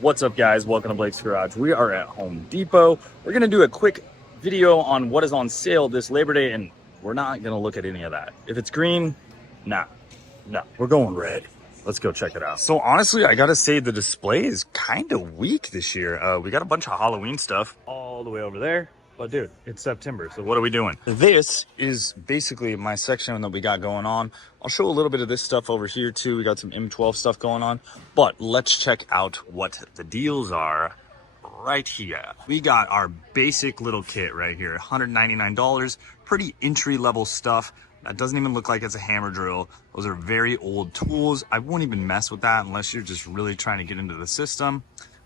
What's up, guys? Welcome to Blake's Garage. We are at Home Depot. We're going to do a quick video on what is on sale this Labor Day, and we're not going to look at any of that. If it's green, nah, we're going red. Let's go check it out. So honestly, I got to say the display is kind of weak this year. We got a bunch of Halloween stuff all the way over there. But dude, it's September, so what are we doing? This is basically my section that we got going on. I'll show a little bit of this stuff over here too. We got some M12 stuff going on, but let's check out what the deals are right here. We got our basic little kit right here, $199, pretty entry-level stuff. That doesn't even look like it's a hammer drill. Those are very old tools. I won't even mess with that unless you're just really trying to get into the system.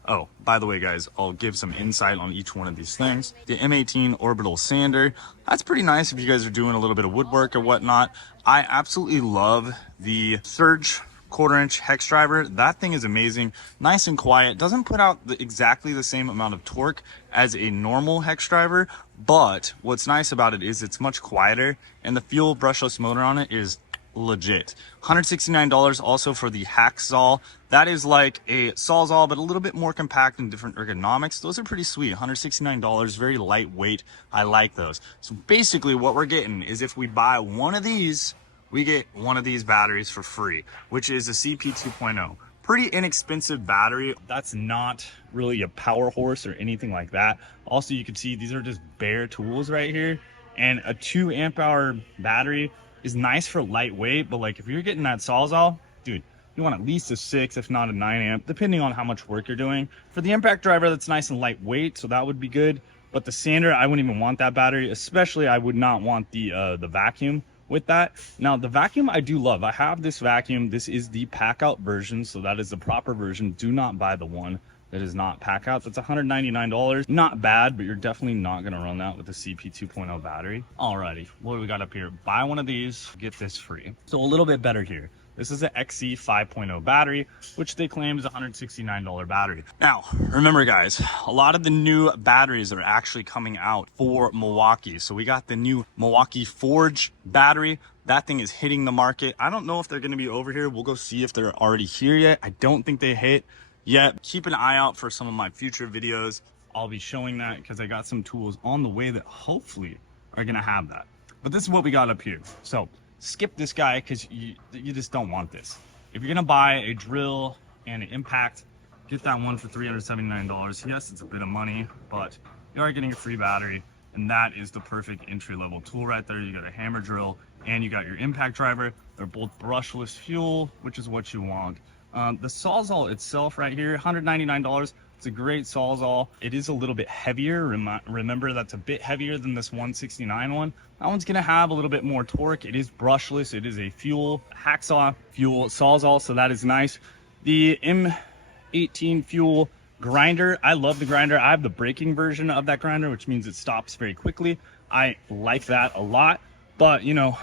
Oh, by the way, guys, I'll give some insight on each one of these things. The M18 orbital sander, that's pretty nice if you guys are doing a little bit of woodwork or whatnot. I absolutely love the Surge 1/4 inch hex driver. That thing is amazing, nice and quiet. Doesn't put out exactly the same amount of torque as a normal hex driver, but what's nice about it is it's much quieter, and the fuel brushless motor on it is legit. $169 also for the hacksaw. That is like a sawzall, but a little bit more compact and different ergonomics. Those are pretty sweet. $169, very lightweight. I like those. So basically what we're getting is if we buy one of these, we get one of these batteries for free, which is a CP 2.0. Pretty inexpensive battery. That's not really a power horse or anything like that. Also, you can see these are just bare tools right here, and a 2 amp hour battery is nice for lightweight, but like if you're getting that sawzall, dude, you want at least a 6, if not a 9 amp, depending on how much work you're doing. For the impact driver, that's nice and lightweight, so that would be good. But the sander, I wouldn't even want that battery, especially I would not want the vacuum with that. Now, the vacuum I do love. I have this vacuum. This is the pack out version, so that is the proper version. Do not buy the one that is not pack out. That's $199. Not bad, but you're definitely not gonna run that with the CP 2.0 battery. Alrighty, what do we got up here? Buy one of these, get this free. So a little bit better here. This is an XC 5.0 battery, which they claim is a $169 battery. Now, remember guys, a lot of the new batteries are actually coming out for Milwaukee. So we got the new Milwaukee Forge battery. That thing is hitting the market. I don't know if they're gonna be over here. We'll go see if they're already here yet. I don't think they hit yet. Keep an eye out for some of my future videos. I'll be showing that because I got some tools on the way that hopefully are gonna have that. But this is what we got up here. So skip this guy because you just don't want this. If you're gonna buy a drill and an impact, get that one for $379. Yes, it's a bit of money, but you are getting a free battery, and that is the perfect entry-level tool right there. You got a hammer drill and you got your impact driver. They're both brushless fuel, which is what you want. The sawzall itself right here, $199. It's a great sawzall. It is a little bit heavier. Remember, that's a bit heavier than this 169 one. That one's gonna have a little bit more torque. It is brushless. It is a fuel hacksaw fuel sawzall, so that is nice. The M18 fuel grinder, I love the grinder. I have the braking version of that grinder, which means it stops very quickly. I like that a lot, but you know,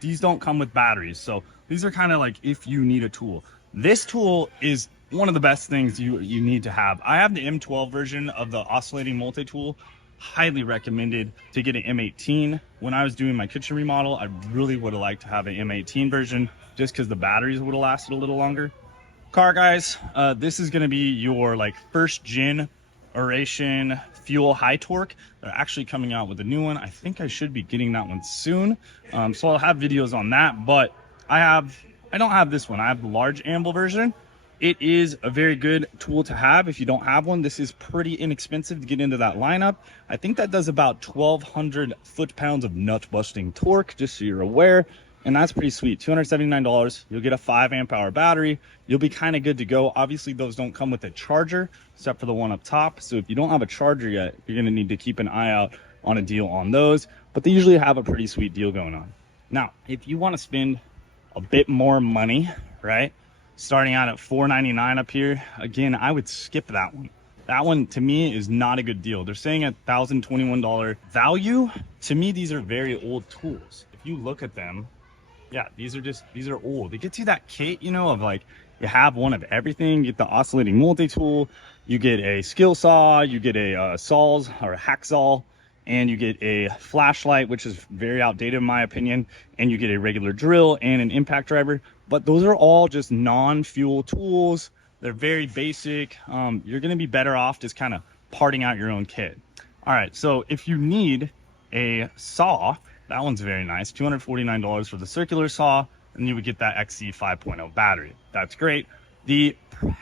these don't come with batteries, so these are kind of like if you need a tool. This tool is one of the best things you need to have. I have the M12 version of the oscillating multi-tool. Highly recommended to get an M18. When I was doing my kitchen remodel, I really would have liked to have an M18 version just because the batteries would have lasted a little longer. Car guys, this is going to be your like first gen aeration fuel high torque. They're actually coming out with a new one. I think I should be getting that one soon. So I'll have videos on that, but I don't have this one. I have the large anvil version. It is a very good tool to have if you don't have one. This is pretty inexpensive to get into that lineup. I think that does about 1,200 foot-pounds of nut-busting torque, just so you're aware. And that's pretty sweet. $279. You'll get a 5 amp hour battery. You'll be kind of good to go. Obviously, those don't come with a charger, except for the one up top. So if you don't have a charger yet, you're going to need to keep an eye out on a deal on those. But they usually have a pretty sweet deal going on. Now, if you want to spend a bit more money, right, starting out at $499 up here, again, I would skip that one. That one to me is not a good deal. They're saying $1,021 value. To me, these are very old tools. If you look at them, yeah, these are old. It gets you that kit, you know, of like you have one of everything. You get the oscillating multi-tool, you get a skill saw, you get a saws or a hacksaw, and you get a flashlight, which is very outdated in my opinion, and you get a regular drill and an impact driver. But those are all just non-fuel tools They're very basic. You're going to be better off just kind of parting out your own kit. All right, so if you need a saw, that one's very nice. $249 for the circular saw, and you would get that XC 5.0 battery. That's great. The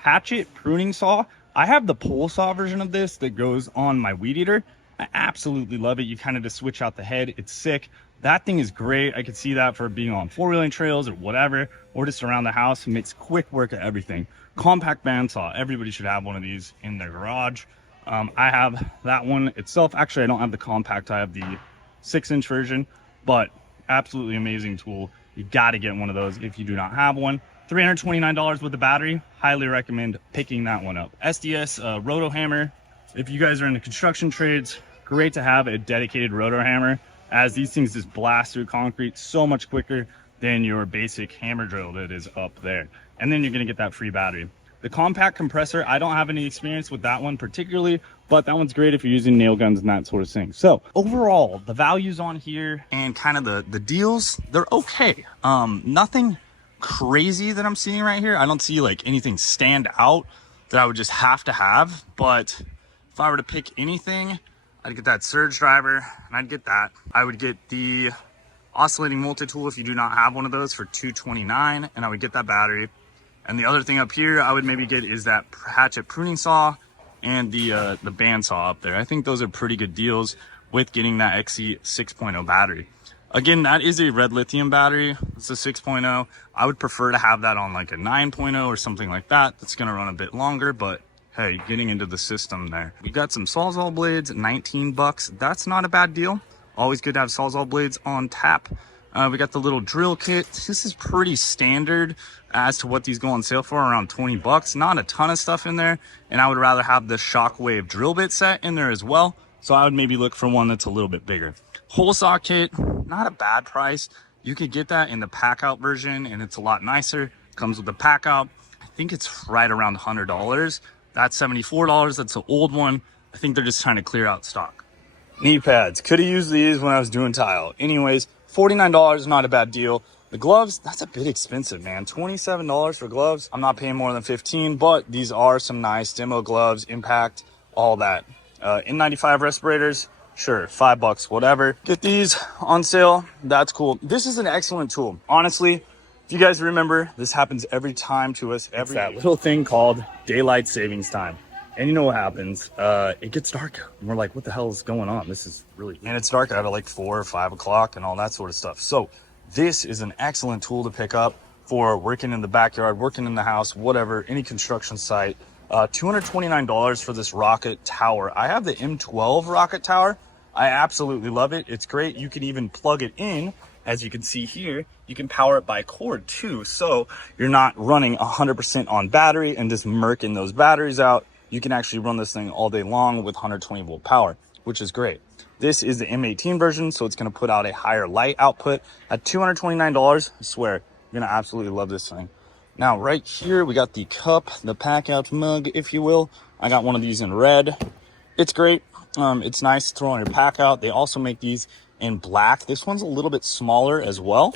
hatchet pruning saw, I have the pole saw version of this that goes on my weed eater. I absolutely love it. You kind of just switch out the head. It's sick. That thing is great. I could see that for being on four-wheeling trails or whatever, or just around the house. It makes quick work of everything. Compact bandsaw. Everybody should have one of these in their garage. I have that one itself. Actually, I don't have the compact. I have the 6-inch version, but absolutely amazing tool. You got to get one of those if you do not have one. $329 with the battery. Highly recommend picking that one up. SDS roto hammer. If you guys are in the construction trades, great to have a dedicated roto hammer, as these things just blast through concrete so much quicker than your basic hammer drill that is up there. And then you're going to get that free battery. The compact compressor, I don't have any experience with that one particularly, but that one's great if you're using nail guns and that sort of thing. So overall, the values on here and kind of the deals, they're okay. Nothing crazy that I'm seeing right here. I don't see like anything stand out that I would just have to have, but if I were to pick anything, I'd get that surge driver, and I'd get that. I would get the oscillating multi-tool if you do not have one of those for $229, and I would get that battery. And the other thing up here I would maybe get is that hatchet pruning saw and the bandsaw up there. I think those are pretty good deals with getting that XC 6.0 battery. Again, that is a red lithium battery. It's a 6.0. I would prefer to have that on like a 9.0 or something like that. That's gonna run a bit longer, but hey, getting into the system there. We got some Sawzall blades, 19 bucks. That's not a bad deal. Always good to have Sawzall blades on tap. We got the little drill kit. This is pretty standard as to what these go on sale for, around 20 bucks. Not a ton of stuff in there. And I would rather have the Shockwave drill bit set in there as well. So I would maybe look for one that's a little bit bigger. Hole saw kit, not a bad price. You could get that in the pack out version and it's a lot nicer. Comes with the pack out. I think it's right around $100. That's $74. That's an old one. I think they're just trying to clear out stock. Knee pads. Could have used these when I was doing tile. Anyways, $49, not a bad deal. The gloves, that's a bit expensive, man. $27 for gloves. I'm not paying more than $15, but these are some nice demo gloves, impact, all that. N95 respirators, sure, $5, whatever. Get these on sale. That's cool. This is an excellent tool. Honestly, if you guys remember, this happens every time to us. It's that little thing called daylight savings time. And you know what happens? It gets dark. And we're like, what the hell is going on? This is really... And it's dark out at like 4 or 5 o'clock and all that sort of stuff. So this is an excellent tool to pick up for working in the backyard, working in the house, whatever, any construction site. $229 for this rocket tower. I have the M12 rocket tower. I absolutely love it. It's great. You can even plug it in. As you can see here, you can power it by cord too. So you're not running 100% on battery and just murking those batteries out. You can actually run this thing all day long with 120 volt power, which is great. This is the M18 version, so it's going to put out a higher light output at $229. I swear, you're going to absolutely love this thing. Now, right here, we got the cup, the pack out mug, if you will. I got one of these in red. It's great. It's nice to throw on your pack out. They also make these in black. This one's a little bit smaller as well,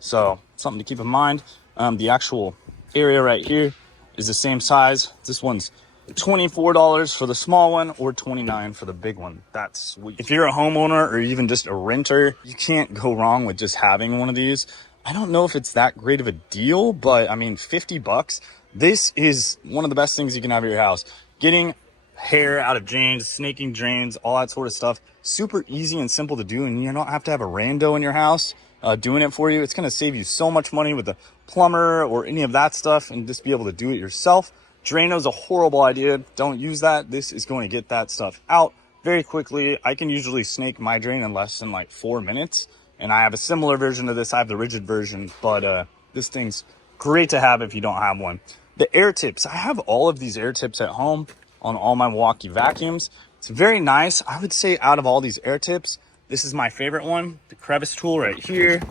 so something to keep in mind. The actual area right here is the same size. This one's $24 for the small one or $29 for the big one. That's sweet. If you're a homeowner or even just a renter, you can't go wrong with just having one of these. I don't know if it's that great of a deal, but I mean, 50 bucks. This is one of the best things you can have at your house. Getting hair out of drains, snaking drains, all that sort of stuff. Super easy and simple to do, and you don't have to have a rando in your house doing it for you. It's going to save you so much money with the plumber or any of that stuff, and just be able to do it yourself. Drano's a horrible idea. Don't use that. This is going to get that stuff out very quickly. I can usually snake my drain in less than like 4 minutes, and I have a similar version of this. I have the rigid version, but this thing's great to have if you don't have one. The air tips. I have all of these air tips at home on all my Milwaukee vacuums. It's very nice. I would say out of all these air tips, this is my favorite one. The crevice tool right here.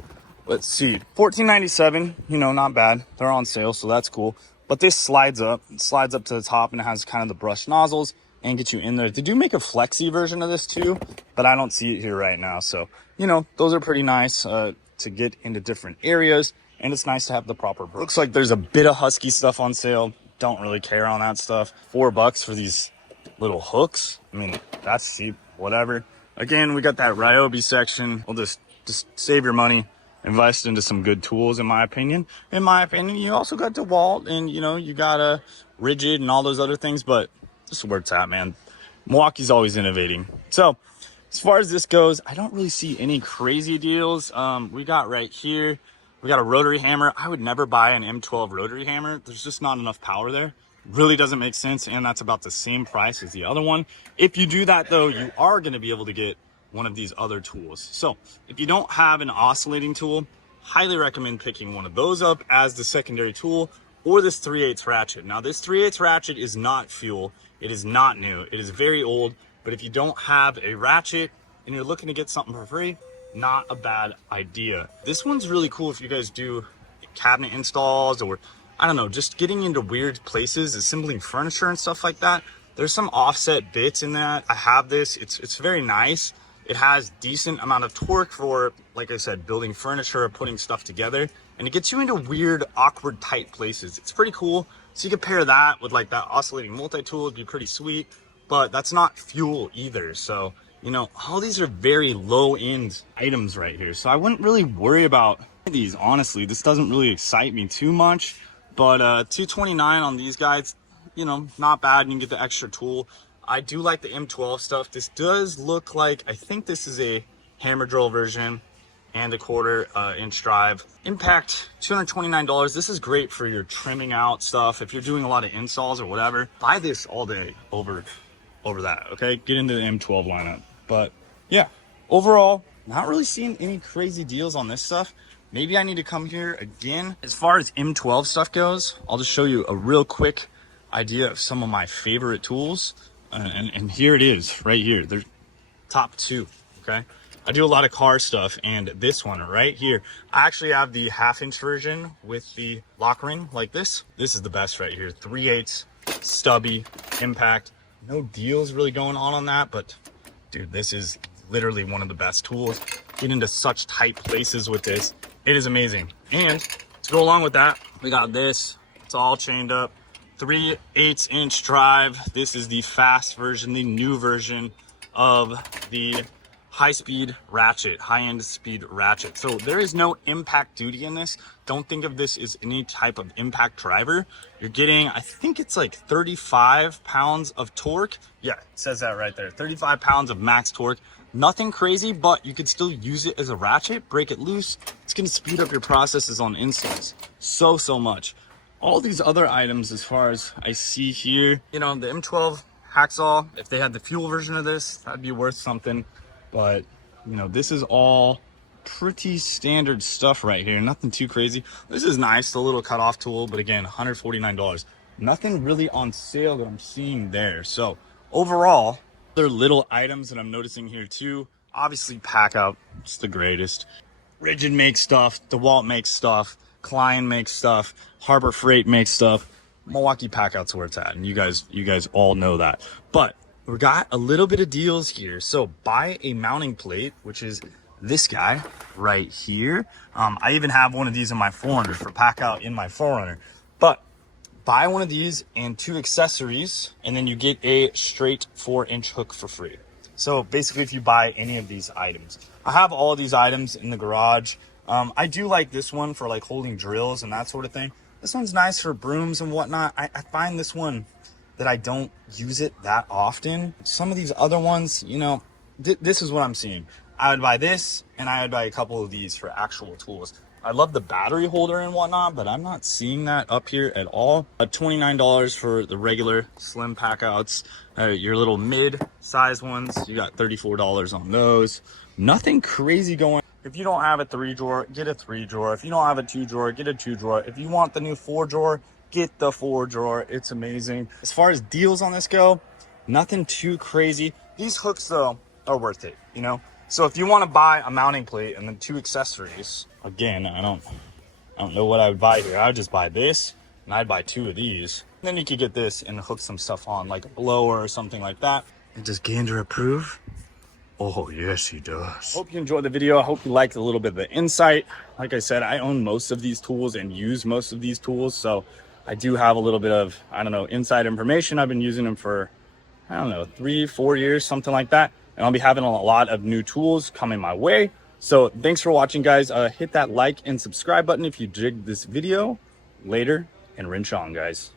Let's see, $14.97. You know, not bad. They're on sale, so that's cool. But this slides up. It slides up to the top and it has kind of the brush nozzles and get you in there. They do make a flexi version of this too, but I don't see it here right now. So, you know, those are pretty nice to get into different areas. And it's nice to have the proper brush. Looks like there's a bit of Husky stuff on sale. don't really care on that stuff. $4 for these little hooks. I mean, that's cheap, whatever. Again, we got that Ryobi section. We'll just save your money, invest into some good tools, in my opinion. In my opinion, you also got DeWalt, and you know, you got a Rigid and all those other things, but this is where it's at, man. Milwaukee's always innovating. So as far as this goes, I don't really see any crazy deals. We got right here, we got a rotary hammer. I would never buy an M12 rotary hammer. There's just not enough power there. Really doesn't make sense, and that's about the same price as the other one. If you do that though, you are going to be able to get one of these other tools. So if you don't have an oscillating tool, highly recommend picking one of those up as the secondary tool, or this 3/8 ratchet. Now this 3/8 ratchet is not fuel. It is not new. It is very old, but if you don't have a ratchet and you're looking to get something for free, not a bad idea. This one's really cool if you guys do cabinet installs, or I don't know, just getting into weird places, assembling furniture and stuff like that. There's some offset bits in that. I have this. It's very nice. It has decent amount of torque for, like I said, building furniture or putting stuff together, and it gets you into weird, awkward, tight places. It's pretty cool. So you can pair that with like that oscillating multi-tool. It'd be pretty sweet, but that's not fuel either. So, you know, all these are very low-end items right here. So I wouldn't really worry about these, honestly. This doesn't really excite me too much, but $229 on these guys, you know, not bad. You can get the extra tool. I do like the M12 stuff. This does look like, I think this is a hammer drill version and a 1/4 inch drive. Impact, $229. This is great for your trimming out stuff. If you're doing a lot of installs or whatever, buy this all day over that, okay? Get into the M12 lineup. But yeah, overall, not really seeing any crazy deals on this stuff. Maybe I need to come here again. As far as M12 stuff goes, I'll just show you a real quick idea of some of my favorite tools. And here it is, right here. They're top 2, okay? I do a lot of car stuff, and this one right here, I actually have the 1/2 inch version with the lock ring like this. This is the best right here. 3/8 stubby impact. No deals really going on that, but dude, this is literally one of the best tools. Get into such tight places with this. It is amazing. And to go along with that, we got this. It's all chained up. 3/8 inch drive. This is the fast version, the new version of the high-speed ratchet, high-end speed ratchet. So there is no impact duty in this. Don't think of this as any type of impact driver. You're getting, I think it's like 35 pounds of torque. Yeah, it says that right there. 35 pounds of max torque. Nothing crazy, but you could still use it as a ratchet, break it loose. It's gonna speed up your processes on installs so much. All these other items, as far as I see here, you know, the M12 hacksaw, if they had the fuel version of this, that'd be worth something. But, you know, this is all pretty standard stuff right here. Nothing too crazy. This is nice, the little cutoff tool, but again, $149. Nothing really on sale that I'm seeing there. So overall, other little items that I'm noticing here too. Obviously, Packout, it's the greatest. Rigid makes stuff, DeWalt makes stuff, Klein makes stuff, Harbor Freight makes stuff. Milwaukee Packout's where it's at, and you guys all know that. But we got a little bit of deals here. So buy a mounting plate, which is this guy right here. I even have one of these in my 4Runner for Packout in my 4Runner. But buy one of these and 2 accessories, and then you get a straight 4-inch hook for free. So basically, if you buy any of these items, I have all of these items in the garage. I do like this one for like holding drills and that sort of thing. This one's nice for brooms and whatnot. I find this one that I don't use it that often. Some of these other ones, you know, this is what I'm seeing. I would buy this, and I would buy a couple of these for actual tools. I love the battery holder and whatnot, but I'm not seeing that up here at all. $29 for the regular slim Packouts. Your little mid-size ones, you got $34 on those. Nothing crazy going. If you don't have a 3-drawer, get a 3-drawer. If you don't have a 2-drawer, get a 2-drawer. If you want the new 4-drawer, get the 4-drawer. It's amazing. As far as deals on this go, nothing too crazy. These hooks though are worth it, you know? So if you want to buy a mounting plate and then 2 accessories, again, I don't know what I would buy here. I would just buy this, and I'd buy 2 of these. And then you could get this and hook some stuff on, like a blower or something like that. And does Gander approve? Oh, yes, he does. Hope you enjoyed the video. I hope you liked a little bit of the insight. Like I said, I own most of these tools and use most of these tools. So I do have a little bit of, I don't know, inside information. I've been using them for, I don't know, 3-4 years, something like that. And I'll be having a lot of new tools coming my way. So thanks for watching, guys. Hit that like and subscribe button if you dig this video. Later, and wrench on, guys.